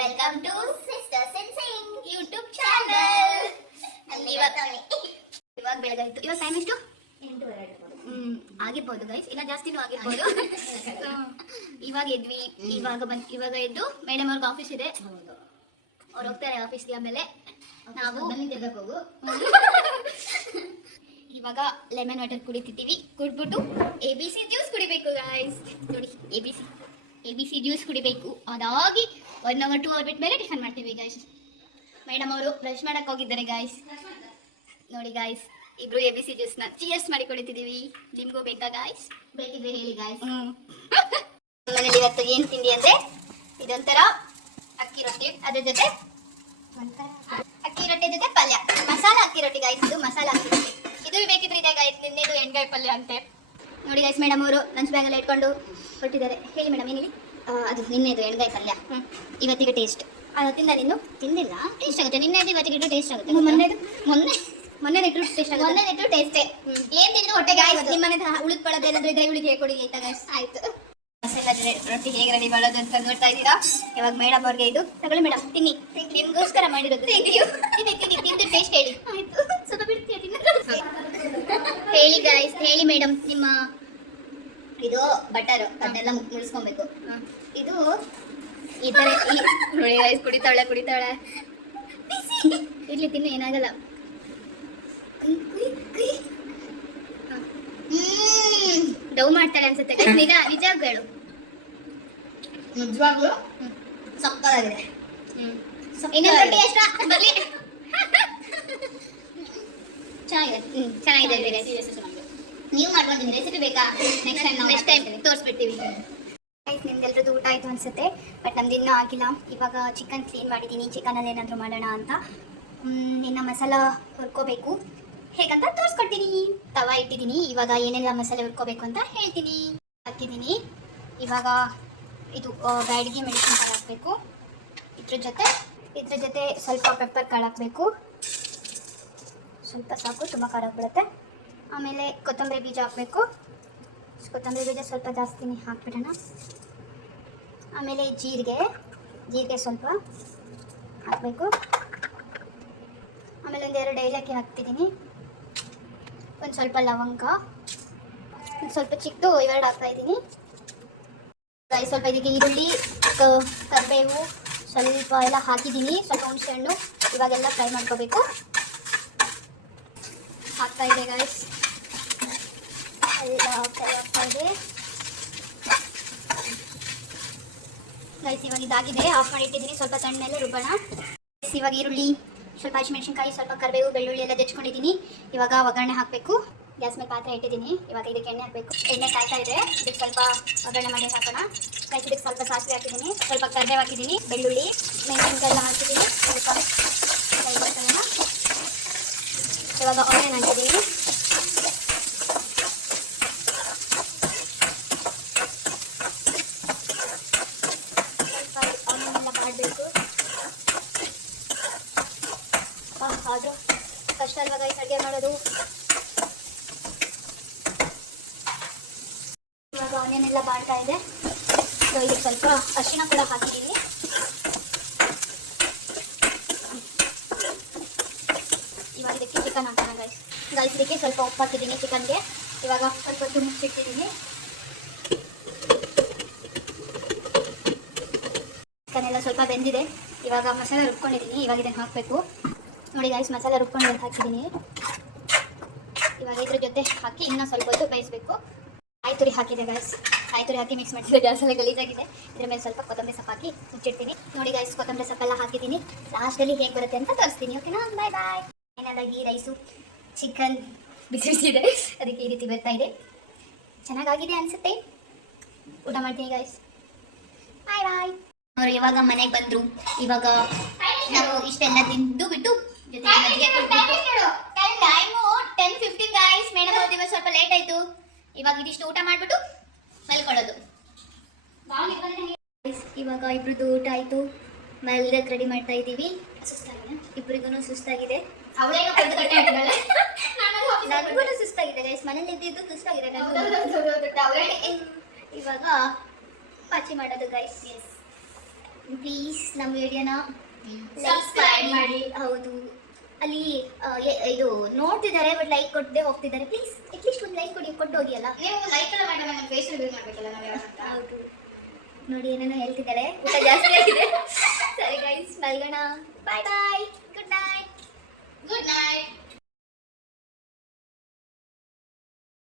Welcome to sisters in sing YouTube channel. ಇವಾಗ ಬೆಳಗಾಯಿತು. ಇವಾಗ ಟೈಮ್ ಎಷ್ಟು? 8:02 ಆಗಿರ್ಬೋದು ಗೈಸ್, ಇಲ್ಲ ಜಾಸ್ತಿನೂ ಆಗಿರ್ಬೋದು. ಇವಾಗ ಎದ್ವಿ. ಇವಾಗ ಎದ್ದು ಮೇಡಮ್ ಅವ್ರಿಗೆ ಆಫೀಸ್ ಇದೆ, ಅವ್ರು ಹೋಗ್ತಾರೆ ಆಫೀಸ್ಗೆ. ಆಮೇಲೆ ನಾವು ಹೋಗು. ಇವಾಗ ಲೆಮನ್ ವಾಟರ್ ಕುಡಿತಿದ್ದೀವಿ. ಕುಡ್ಬಿಟ್ಟು ABC ಜ್ಯೂಸ್ ಕುಡಿಬೇಕು ಗೈಸ್. ನೋಡಿ, ABC ಜ್ಯೂಸ್ ಕುಡಿಬೇಕು. ಅದಾಗಿ 1 hour 2 hour ಬಿಟ್ಟ ಮೇಲೆ ಟಿಫನ್ ಮಾಡ್ತೀವಿ ಗೈಸ್. ಮೇಡಮ್ ಅವರು ಬ್ರಷ್ ಮಾಡಕ್ ಹೋಗಿದ್ದಾರೆ ಗೈಸ್. ನೋಡಿ ಗೈಸ್, ಇಬ್ರು ABC ಜ್ಯೂಸ್ನ ಚೀಯರ್ಸ್ ಮಾಡಿ ಕುಡಿತಿದ್ದೀವಿ. ನಿಮ್ಗೂ ಬೇಕಾ ಗೈಸ್? ಬೇಕಿದ್ರೆ ಹೇಳಿ ಗೈಸ್. ಮನೇಲಿ ಇವತ್ತು ಏನ್ ತಿಂಡಿ ಅಂದ್ರೆ ಇದೊಂಥರ ಅಕ್ಕಿ ರೊಟ್ಟಿ, ಅದ್ರ ಜೊತೆ ಅಕ್ಕಿ ರೊಟ್ಟಿ ಜೊತೆ ಪಲ್ಯ, ಮಸಾಲ ಅಕ್ಕಿ ರೊಟ್ಟಿ ಗೈಸ್. ಇದು ಮಸಾಲ ಅಕ್ಕಿ ರೊಟ್ಟಿ. ಇದು ಬೇಕಿದ್ರೆ ಇದೆ ಗೈಸ್. ನಿನ್ನೆದು ಎಣ್ಗಾಯಿ ಪಲ್ಯ ಅಂತೆ. ನೋಡಿ ಗೈಸ್, ಮೇಡಮ್ ಅವರು ಲಂಚ್ ಬ್ಯಾಗ್ ಎಲ್ಲ ಇಟ್ಕೊಂಡು ಕೊಟ್ಟಿದ್ದಾರೆ. ಹೇಳಿ ಮೇಡಮ್, ಏನಿದೆ? ಅದು ನಿನ್ನೆದು ಎಣ್ಗಾಯಿ ಪಲ್ಯ. ಇವತ್ತಿಗೆ ಟೇಸ್ಟ್ ತಿಂದ ನೀನು? ತಿಂದಿಲ್ಲ. ಟೇಸ್ಟ್ ಆಗುತ್ತೆ. ನಿನ್ನೆದು ಇವತ್ತಿಗೆ ಟೇಸ್ಟ್ ಆಗುತ್ತೆ. ಮೊನ್ನೆ ಇಟ್ಟರು ಟೇಸ್ಟ್ ಆಗುತ್ತೆ. ಮೊನ್ನೆ ಇಟ್ಟರು ಟೇಸ್ಟೇ. ಏನ್ ತಿಂದು ಹೊಟ್ಟೆಗೆ ನಿಮ್ಮ ಮನೆ ಉಳಿದ್ಕೊಳ್ಳೋದೇನಾದ್ರೆ ದೈ ಉಳಿಗೆ ಕೊಡಿ ಆಯ್ತಾ ಗೈಸ್? ಆಯ್ತು. ಮಸಾಲ ರೊಟ್ಟಿ ಹೇಗೆ ರೆಡಿ ಮಾಡೋದು ಅಂತ ನೋಡ್ತಾ ಇದ್ದೀರಾ. ಇವಾಗ ಮೇಡಮ್ ಅವ್ರಿಗೆ ಇದು ತಗೊಳ್ಳಿ ಮೇಡಮ್, ತಿನ್ನಿ, ನಿಮ್ಗೋಸ್ಕರ ಮಾಡಿರೋದು. ತಿಂದು ಟೇಸ್ಟ್ ಹೇಳಿ. ಆಯ್ತು, ಸ್ವಲ್ಪ ಬಿಡ್ತೀಯ ಹೇಳಿ ಗೈಸ್. ಹೇಳಿ ಮೇಡಮ್, ನಿಮ್ಮ ಇದು ಬಟರ್ ಅದನ್ನೆಲ್ಲ ಮುಳಿಸ್ಕೊಬೇಕು. ಇದು ಈ ತರ ನೋಡಿ ಗೈಸ್, ಕುಡಿತಾಳೆ ಇರ್ಲಿ, ತಿನ್ನು, ಏನಾಗಲ್ಲ. ಡೌ ಮಾಡ್ತಾಳೆ ಅನ್ಸುತ್ತೆ ಗೈಸ್. ನಿಜವಾಗ್ಲೂ ಹೇಳು. ನಿಜವಾಗ್ಲೂ ಸಕ್ಕತ್ತಾಗಿದೆ. ಇನ್ನೊಂದು ರೊಟ್ಟಿ ಎಷ್ಟು ಬರ್ಲಿ. ಚೆನ್ನಾಗಿದೆ. ನೀವು ಮಾಡ್ಕೊಂಡಿದ್ದೀನಿ. ರೆಸಿಪಿ ಬೇಕಾ? Next time ತೋರಿಸ್ಬಿಡ್ತೀವಿ. ನಿಮ್ದೆಲ್ರದ್ದು ಊಟ ಆಯಿತು ಅನ್ಸುತ್ತೆ, ಬಟ್ ನಮ್ದು ಇನ್ನೂ ಆಗಿಲ್ಲ. ಇವಾಗ ಚಿಕನ್ ಕ್ಲೀನ್ ಮಾಡಿದ್ದೀನಿ. ಚಿಕನಲ್ಲಿ ಏನಾದರೂ ಮಾಡೋಣ ಅಂತ. ಇನ್ನು ಮಸಾಲ ಹುರ್ಕೋಬೇಕು. ಹೇಗಂತ ತೋರಿಸ್ಕೊಡ್ತೀನಿ. ತವಾ ಇಟ್ಟಿದ್ದೀನಿ. ಇವಾಗ ಏನೆಲ್ಲ ಮಸಾಲೆ ಹುರ್ಕೋಬೇಕು ಅಂತ ಹೇಳ್ತೀನಿ. ಹಾಕಿದ್ದೀನಿ. ಇವಾಗ ಇದು ಬ್ಯಾಡಿಗೆ ಮೆಣಸಿನ ಕಾಳು ಹಾಕಬೇಕು. ಇದ್ರ ಜೊತೆ ಸ್ವಲ್ಪ ಪೆಪ್ಪರ್ ಕಾಳು ಹಾಕಬೇಕು. ಸ್ವಲ್ಪ ಸಾಕು, ತುಂಬ ಖಾರ ಆಗ್ಬಿಡುತ್ತೆ. ಆಮೇಲೆ ಕೊತ್ತಂಬರಿ ಬೀಜ ಹಾಕಬೇಕು. ಕೊತ್ತಂಬರಿ ಬೀಜ ಸ್ವಲ್ಪ ಜಾಸ್ತಿನೇ ಹಾಕ್ಬಿಡೋಣ. ಆಮೇಲೆ ಜೀರಿಗೆ ಸ್ವಲ್ಪ ಹಾಕಬೇಕು. ಆಮೇಲೆ ಒಂದೆರಡು ಏಲಕ್ಕಿ ಹಾಕ್ತಿದ್ದೀನಿ. ಒಂದು ಸ್ವಲ್ಪ ಲವಂಗ, ಸ್ವಲ್ಪ ಚಿಕ್ಕದು ಇವೆರಡು ಹಾಕ್ತಾಯಿದ್ದೀನಿ. ಸ್ವಲ್ಪ ಇದಕ್ಕೆ ಈರುಳ್ಳಿ, ಕರಿಬೇವು ಸ್ವಲ್ಪ ಎಲ್ಲ ಹಾಕಿದ್ದೀನಿ. ಸ್ವಲ್ಪ ಹುಣಸೆಹಣ್ಣು. ಇವಾಗೆಲ್ಲ ಫ್ರೈ ಮಾಡ್ಕೋಬೇಕು. ಹಾಕ್ತಾ ಇದೆ ಗೈಸ್, ಎಲ್ಲ ಫ್ರೈ ಆಗ್ತಾ ಇದೆ ಗೈಸ್. ಇವಾಗ ಇದಾಗಿದೆ, ಆಫ್ ಮಾಡಿ ಇಟ್ಟಿದ್ದೀನಿ. ಸ್ವಲ್ಪ ತಣ್ಣೆಲ್ಲ ರುಬ್ಬೋಣ. ಇವಾಗ ಈರುಳ್ಳಿ, ಸ್ವಲ್ಪ ಹಸಿಮೆಣಸಿನ್ಕಾಯಿ, ಸ್ವಲ್ಪ ಕರಿಬೇವು, ಬೆಳ್ಳುಳ್ಳಿ ಎಲ್ಲ ಜಜ್ಕೊಂಡಿದ್ದೀನಿ. ಇವಾಗ ಒಗ್ಗರಣೆ ಹಾಕಬೇಕು. ಗ್ಯಾಸ್ ಮೇಲೆ ಪಾತ್ರೆ ಇಟ್ಟಿದ್ದೀನಿ. ಇವಾಗ ಇದಕ್ಕೆ ಎಣ್ಣೆ ಹಾಕಬೇಕು. ಎಣ್ಣೆ ಕಾಯ್ತಾ ಇದೆ. ಇದಕ್ಕೆ ಸ್ವಲ್ಪ ಒಗ್ಗರಣೆ ಮಾಡಿ ಹಾಕೋಣ. ಇದಕ್ಕೆ ಸ್ವಲ್ಪ ಸಾಸಿವೆ ಹಾಕಿದ್ದೀನಿ, ಸ್ವಲ್ಪ ಕರಿಬೇವು ಹಾಕಿದ್ದೀನಿ, ಬೆಳ್ಳುಳ್ಳಿ, ಮೆಣಸಿನ್ಕಾಯಿ ಎಲ್ಲ ಹಾಕಿದ್ದೀನಿ. ಸ್ವಲ್ಪ ಫ್ರೈ ಮಾಡ್ಕೊಳ್ಳೋಣ. ಇವಾಗ ಆನಿಯನ್ ಹಾಕಿದ್ದೀನಿ. ಸ್ವಲ್ಪ ಆನಿಯನ್ ಎಲ್ಲ ಮಾಡಬೇಕು. ಆದರೂ ಕಷ್ಟ ಅಲ್ವಾ ಗೈಸ್ ಅಡುಗೆ ಮಾಡೋದು. ಇವಾಗ ಆನಿಯನ್ ಎಲ್ಲ ಬಾಡ್ತಾ ಇದೆ. ಇದಕ್ಕೆ ಸ್ವಲ್ಪ ಅರಿಶಿಣ ಕೂಡ ಹಾಕಿದ್ದೀನಿ. ಇವಾಗ ಇದಕ್ಕೆ ಚಿಕನ್ ಹಾಕೋಣ ಗೈಸ್. ಇದಕ್ಕೆ ಸ್ವಲ್ಪ ಉಪ್ಪು ಹಾಕಿದ್ದೀನಿ ಚಿಕನ್ಗೆ. ಇವಾಗ ಸ್ವಲ್ಪ ಹೊತ್ತು ಮುಚ್ಚಿಟ್ಟಿದ್ದೀನಿ. ಚಿಕನ್ ಎಲ್ಲ ಸ್ವಲ್ಪ ಬೆಂದಿದೆ. ಇವಾಗ ಮಸಾಲ ರುಬ್ಕೊಂಡಿದ್ದೀನಿ. ಇವಾಗ ಇದನ್ನು ಹಾಕಬೇಕು. ನೋಡಿ ಗೈಸ್, ಮಸಾಲ ರುಬ್ಕೊಂಡು ಹಾಕಿದ್ದೀನಿ. ಇವಾಗ ಇದ್ರ ಜೊತೆ ಹಾಕಿ ಇನ್ನೂ ಸ್ವಲ್ಪ ಹೊತ್ತು ಬೇಯಿಸಬೇಕು. ಕಾಯಿ ತುರಿ ಹಾಕಿದೆ ಗೈಸ್. ಕಾಯಿ ತುರಿ ಹಾಕಿ ಮಿಕ್ಸ್ ಮಾಡಿದ್ರೆ ಗ್ಯಾಸ್ ಎಲ್ಲ ಗಲೀಜಾಗಿದೆ. ಇದ್ರ ಮೇಲೆ ಸ್ವಲ್ಪ ಕೊತ್ತಂಬರಿ ಸೊಪ್ಪು ಹಾಕಿ ಮುಚ್ಚಿಡ್ತೀನಿ. ನೋಡಿ ಗೈಸ್, ಕೊತ್ತಂಬರಿ ಸೊಪ್ಪೆಲ್ಲ ಹಾಕಿದ್ದೀನಿ. ಲಾಸ್ಟಲ್ಲಿ ಹೇಗೆ ಬರುತ್ತೆ ಅಂತ ತೋರಿಸ್ತೀನಿ. ಓಕೆನಾ? ಬಾಯ್ ಬಾಯ್. ಏನಾದಾಗಿ ರೈಸು ಚಿಕನ್ ಬಿಸಿ ಇದೆ, ಅದಕ್ಕೆ ಈ ರೀತಿ ಬರ್ತಾ ಇದೆ. ಚೆನ್ನಾಗಾಗಿದೆ ಅನಿಸುತ್ತೆ. ಊಟ ಮಾಡ್ತೀನಿ ಗೈಸ್. ಬಾಯ್ ಬಾಯ್. ಅವರು ಇವಾಗ ಮನೆಗೆ ಬಂದರು. ಇವಾಗ ನಾವು ಇಷ್ಟೆಲ್ಲ ತಿಂದು ಬಿಟ್ಟು ಟೈಮು 10:15 ಗೈಸ್. ಮೇಡಮ್ ಅವ್ರು ಇವತ್ತು ಸ್ವಲ್ಪ ಲೇಟ್ ಆಯಿತು. ಇವಾಗ ಇದಿಷ್ಟು ಊಟ ಮಾಡಿಬಿಟ್ಟು ಮಲ್ಕೊಳ್ಳೋದು. ಇವಾಗ ಇಬ್ರದ್ದು ಊಟ ಆಯಿತು. ಮಲ್ಗಕ್ಕೆ ರೆಡಿ ಮಾಡ್ತಾ ಇದ್ದೀವಿ. ಸುಸ್ತಾಗಿದೆ, ಇಬ್ಬರಿಗೂ ಸುಸ್ತಾಗಿದೆ. ನನಗೂ ಸುಸ್ತಾಗಿದೆ ಗೈಸ್. ಮನೇಲಿ ಇದ್ದಿದ್ದು ಸುಸ್ತಾಗಿದೆ. ಇವಾಗ ಪಾಚಿ ಮಾಡೋದು ಗೈಸ್. ಪ್ಲೀಸ್ ನಮ್ಮ ವಿಡಿಯೋನ ಸಬ್ಸ್ಕ್ರೈಬ್ ಮಾಡಿ. ಹೌದು, ಅಲ್ಲಿ ಇದು ನೋಡ್ತಿದ್ದಾರೆ ಬಟ್ ಲೈಕ್ ಕೊಟ್ಟದೆ ಹೋಗ್ತಿದ್ದಾರೆ. ಪ್ಲೀಸ್ ಅಟ್ಲೀಸ್ಟ್ ಒಂದು ಲೈಕ್ ಕೊಟ್ಟು ಹೋಗಿ ಅಲ್ಲ. ನೀವು ಲೈಕ್ ಎಲ್ಲ ಮಾಡಿ ನಮ್ಮ ಫೇಸ್ ರಿವೀಲ್ ಮಾಡಬೇಕಲ್ಲ ನಾವು ಯಾವಂತ. ಹೌದು, ನೋಡಿ ಏನೇನೋ ಹೇಳ್ತಿದ್ದಾರೆ, ಊಟ ಜಾಸ್ತಿ ಆಗಿದೆ. ಸರಿ ಗೈಸ್, ಮಲ್ಗೋಣ. ಬಾಯ್ ಬಾಯ್, ಗುಡ್ ನೈಟ್. Good night.